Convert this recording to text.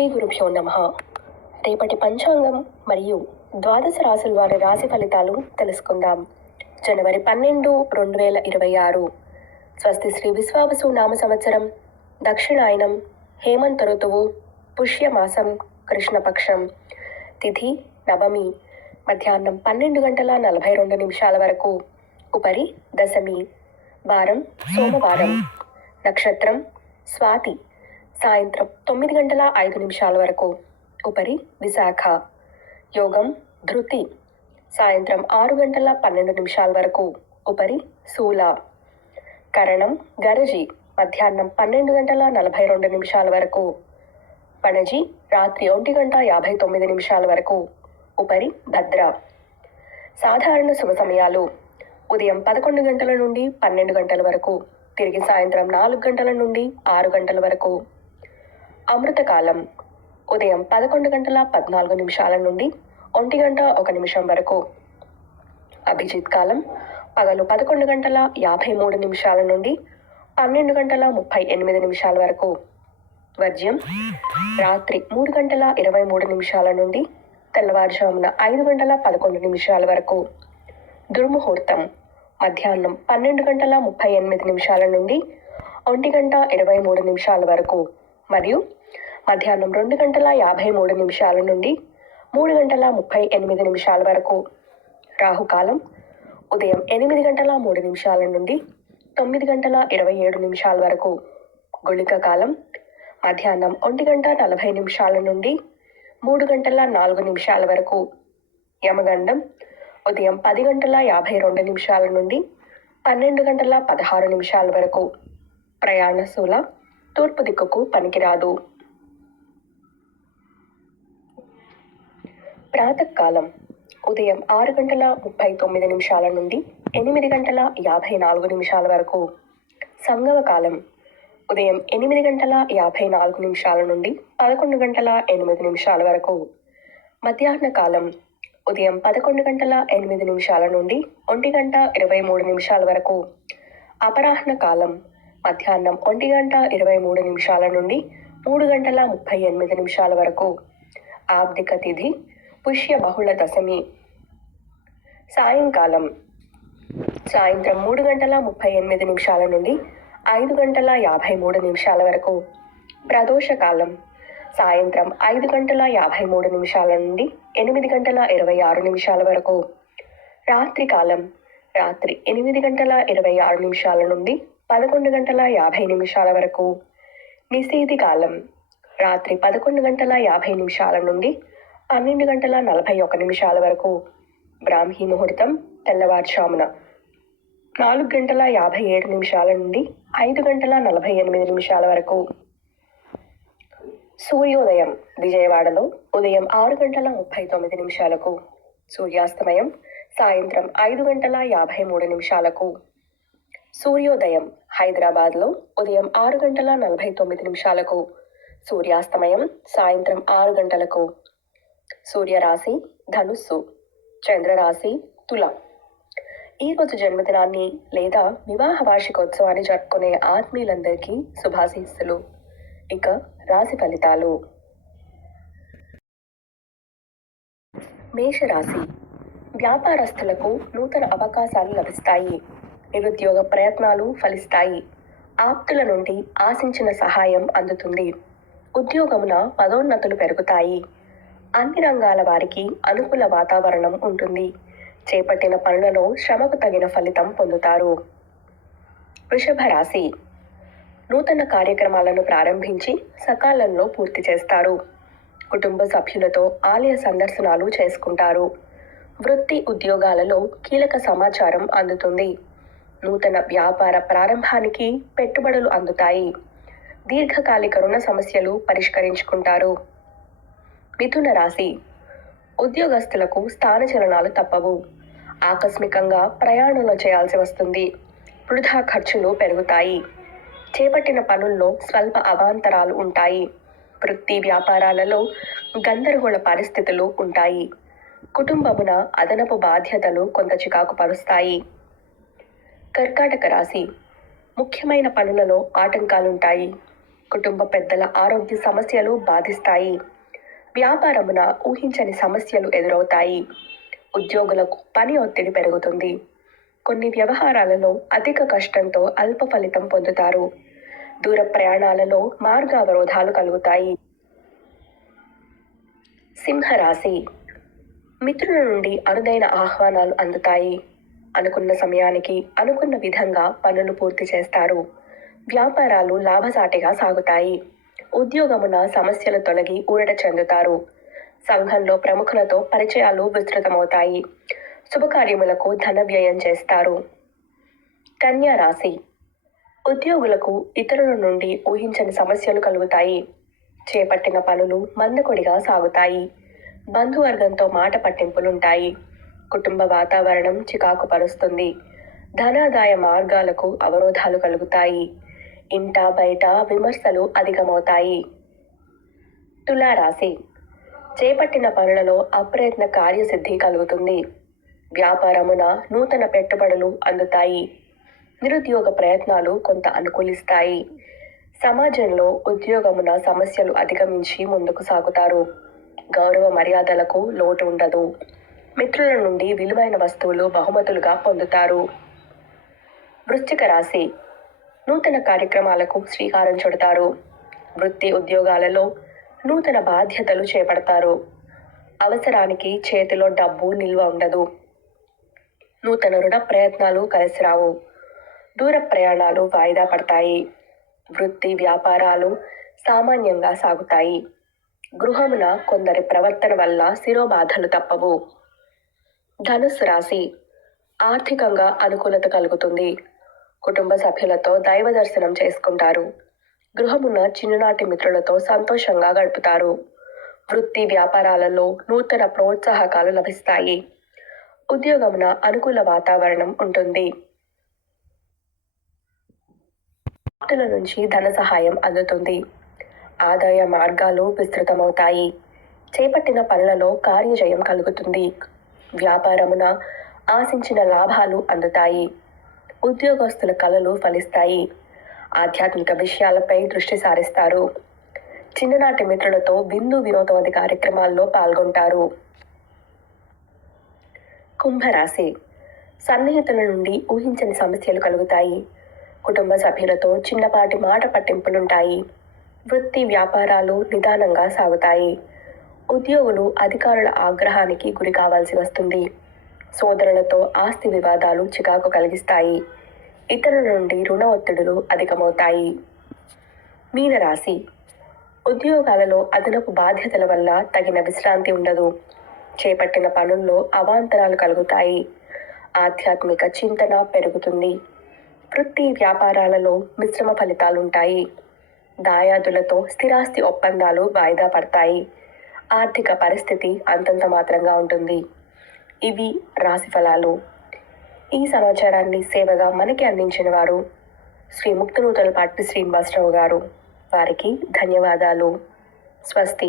శ్రీ గురుభ్యో నమః. రేపటి పంచాంగం మరియు ద్వాదశ రాశుల వారి రాశి ఫలితాలు తెలుసుకుందాం. జనవరి 12, 2026. స్వస్తి శ్రీ విశ్వావసు నామ సంవత్సరం, దక్షిణాయనం, హేమంత ఋతువు, పుష్యమాసం, కృష్ణపక్షం. తిథి నవమి, మధ్యాహ్నం 12:42 వరకు. ఉపరి దశమి. వారం సోమవారం. నక్షత్రం స్వాతి. సాయంత్రం 9:05 వరకు. ఉపరి విశాఖ. యోగం ధృతి. సాయంత్రం 6:12 వరకు. ఉపరి శూల. కరణం గరజి. మధ్యాహ్నం 12:42 వరకు. పణజి రాత్రి 1:59 వరకు. ఉపరి భద్ర. సాధారణ శుభ సమయాలు: ఉదయం 11 గంటల నుండి 12 గంటల వరకు. తిరిగి సాయంత్రం 4 గంటల నుండి 6 గంటల వరకు. అమృతకాలం: ఉదయం 11:14 నుండి 1:01 వరకు. అభిజిత్ కాలం: పగలు 11:53 నుండి 12:38 వరకు. వర్జ్యం: రాత్రి 3:23 నుండి తెల్లవారుజామున 5:11 వరకు. దుర్ముహూర్తం: మధ్యాహ్నం 12:38 నుండి 1:23 వరకు మరియు మధ్యాహ్నం 2:53 నుండి 3:38 వరకు. రాహుకాలం: ఉదయం 8:03 నుండి 9:27 వరకు. గుళిక కాలం: మధ్యాహ్నం 1:40 నుండి 3:04 వరకు. యమగండం: ఉదయం 10:52 నుండి 12:16 వరకు. ప్రయాణశూల తూర్పు దిక్కుకు పనికిరాదు. ప్రాతకాలం: ఉదయం 6:39 నుండి 8:54 వరకు. సంగమ కాలం: ఉదయం 8:54 నుండి 11:08 వరకు. మధ్యాహ్న కాలం: ఉదయం 11:08 నుండి 1:23 వరకు. అపరాహ్న కాలం: మధ్యాహ్నం 1:23 నుండి 3:38 వరకు. ఆబ్దిక తిథి పుష్య బహుళ దశమి. సాయంకాలం: సాయంత్రం 3:38 నుండి 5:53 వరకు. ప్రదోషకాలం: సాయంత్రం 5:53 నుండి 8:26 వరకు. రాత్రికాలం: రాత్రి 8:26 నుండి 11:50 వరకు. నిశీధి కాలం: రాత్రి 11:50 నుండి 12:41 వరకు. బ్రాహ్మీ ముహూర్తం తెల్లవారుజామున 4:57 నుండి 5:48 వరకు. సూర్యోదయం విజయవాడలో ఉదయం 6:39. సూర్యాస్తమయం సాయంత్రం 5:53. సూర్యోదయం హైదరాబాద్లో ఉదయం 6:49. సూర్యాస్తమయం సాయంత్రం 6 గంటలకు. సూర్యరాశి ధనుస్సు, చంద్రరాశి తుల. ఈరోజు జన్మదినాన్ని లేదా వివాహ వార్షికోత్సవాన్ని జరుపుకునే ఆత్మీయులందరికీ శుభాశీస్సులు. ఇక రాశి ఫలితాలు. మేషరాశి: వ్యాపారస్తులకు నూతన అవకాశాలు లభిస్తాయి. నిరుద్యోగ ప్రయత్నాలు ఫలిస్తాయి. ఆప్తుల నుండి ఆశించిన సహాయం అందుతుంది. ఉద్యోగమున పదోన్నతులు పెరుగుతాయి. అన్ని రంగాల వారికి అనుకూల వాతావరణం ఉంటుంది. చేపట్టిన పనులలో శ్రమకు తగిన ఫలితం పొందుతారు. వృషభ రాశి: నూతన కార్యక్రమాలను ప్రారంభించి సకాలంలో పూర్తి చేస్తారు. కుటుంబ సభ్యులతో ఆలయ సందర్శనాలు చేసుకుంటారు. వృత్తి ఉద్యోగాలలో కీలక సమాచారం అందుతుంది. నూతన వ్యాపార ప్రారంభానికి పెట్టుబడులు అందుతాయి. దీర్ఘకాలిక రుణ సమస్యలు పరిష్కరించుకుంటారు. మిథున రాశి: ఉద్యోగస్తులకు స్థానచలనాలు తప్పవు. ఆకస్మికంగా ప్రయాణాలు చేయాల్సి వస్తుంది. వృధా ఖర్చులు పెరుగుతాయి. చేపట్టిన పనుల్లో స్వల్ప అవాంతరాలు ఉంటాయి. వృత్తి వ్యాపారాలలో గందరగోళ పరిస్థితులు ఉంటాయి. కుటుంబమున అదనపు బాధ్యతలు కొంత చికాకు పరుస్తాయి. కర్కాటక రాశి: ముఖ్యమైన పనులలో ఆటంకాలుంటాయి. కుటుంబ పెద్దల ఆరోగ్య సమస్యలు బాధిస్తాయి. వ్యాపారమున ఊహించని సమస్యలు ఎదురవుతాయి. ఉద్యోగులకు పని ఒత్తిడి పెరుగుతుంది. కొన్ని వ్యవహారాలలో అధిక కష్టంతో అల్ప ఫలితం పొందుతారు. దూర ప్రయాణాలలో మార్గ అవరోధాలు కలుగుతాయి. సింహరాశి. మిత్రుల నుండి అరుదైన ఆహ్వానాలు అందుతాయి. అనుకున్న సమయానికి అనుకున్న విధంగా పనులు పూర్తి చేస్తారు. వ్యాపారాలు లాభసాటిగా సాగుతాయి. ఉద్యోగమున సమస్యలు తొలగి ఊరట చెందుతారు. సంఘంలో ప్రముఖులతో పరిచయాలు విస్తృతమవుతాయి. శుభకార్యములకు ధన వ్యయం చేస్తారు. కన్యా రాశి. ఉద్యోగులకు ఇతరుల నుండి ఊహించని సమస్యలు కలుగుతాయి. చేపట్టిన పనులు మందకొడిగా సాగుతాయి. బంధువర్గంతో మాట పట్టింపులుంటాయి. కుటుంబ వాతావరణం చికాకు పరుస్తుంది. ధనాదాయ మార్గాలకు అవరోధాలు కలుగుతాయి. ఇంట బయట విమర్శలు అధికమవుతాయి. తులారాశి. చేపట్టిన పనులలో అప్రయత్న కార్యసిద్ధి కలుగుతుంది. వ్యాపారమున నూతన పెట్టుబడులు అందుతాయి. నిరుద్యోగ ప్రయత్నాలు కొంత అనుకూలిస్తాయి. సమాజంలో ఉద్యోగమున సమస్యలు అధిగమించి ముందుకు సాగుతారు. గౌరవ మర్యాదలకు లోటు ఉండదు. మిత్రుల నుండి విలువైన వస్తువులు బహుమతులుగా పొందుతారు. వృశ్చిక రాశి. నూతన కార్యక్రమాలకు శ్రీకారం చుడతారు. వృత్తి ఉద్యోగాలలో నూతన బాధ్యతలు చేపడతారు. అవసరానికి చేతిలో డబ్బు నిల్వ ఉండదు. నూతన రుణ ప్రయత్నాలు కలిసిరావు. దూర ప్రయాణాలు వాయిదా పడతాయి. వృత్తి వ్యాపారాలు సామాన్యంగా సాగుతాయి. గృహమున కొందరి ప్రవర్తన వల్ల శిరోబాధలు తప్పవు. ధనుస్సు రాశి. ఆర్థికంగా అనుకూలత కలుగుతుంది. కుటుంబ సభ్యులతో దైవ దర్శనం చేసుకుంటారు. గృహమున చిన్ననాటి మిత్రులతో సంతోషంగా గడుపుతారు. వృత్తి వ్యాపారాలలో నూతన ప్రోత్సాహకాలు లభిస్తాయి. ఉద్యోగమున అనుకూల వాతావరణం ఉంటుంది. భక్తుల నుంచి ధన సహాయం అందుతుంది. ఆదాయ మార్గాలు విస్తృతమవుతాయి. చేపట్టిన పనులలో కార్యజయం కలుగుతుంది. వ్యాపారమున ఆశించిన లాభాలు అందుతాయి. ఉద్యోగస్తుల కలలు ఫలిస్తాయి. ఆధ్యాత్మిక విషయాలపై దృష్టి సారిస్తారు. చిన్ననాటి మిత్రులతో విందు వినోదాది కార్యక్రమాల్లో పాల్గొంటారు. కుంభరాశి. సన్నిహితుల నుండి ఊహించని సమస్యలు కలుగుతాయి. కుటుంబ సభ్యులతో చిన్నపాటి మాట పట్టింపులుంటాయి. వృత్తి వ్యాపారాలు నిదానంగా సాగుతాయి. ఉద్యోగులు అధికారుల ఆగ్రహానికి గురి కావాల్సి వస్తుంది. సోదరులతో ఆస్తి వివాదాలు చికాకు కలిగిస్తాయి. ఇతరుల నుండి రుణ ఒత్తిడులు అధికమవుతాయి. మీనరాశి. ఉద్యోగాలలో అదనపు బాధ్యతల వల్ల తగిన విశ్రాంతి ఉండదు. చేపట్టిన పనుల్లో అవాంతరాలు కలుగుతాయి. ఆధ్యాత్మిక చింతన పెరుగుతుంది. వృత్తి వ్యాపారాలలో మిశ్రమ ఫలితాలుంటాయి. దాయాదులతో స్థిరాస్తి ఒప్పందాలు వాయిదా పడతాయి. ఆర్థిక పరిస్థితి అంతంత మాత్రంగా ఉంటుంది. ఇవి రాశి ఫలాలు. ఈ సమాచారాన్ని సేవగా మనకి అందించిన వారు శ్రీ ముక్తనూతలపాటి శ్రీనివాసరావు గారు. వారికి ధన్యవాదాలు. స్వస్తి.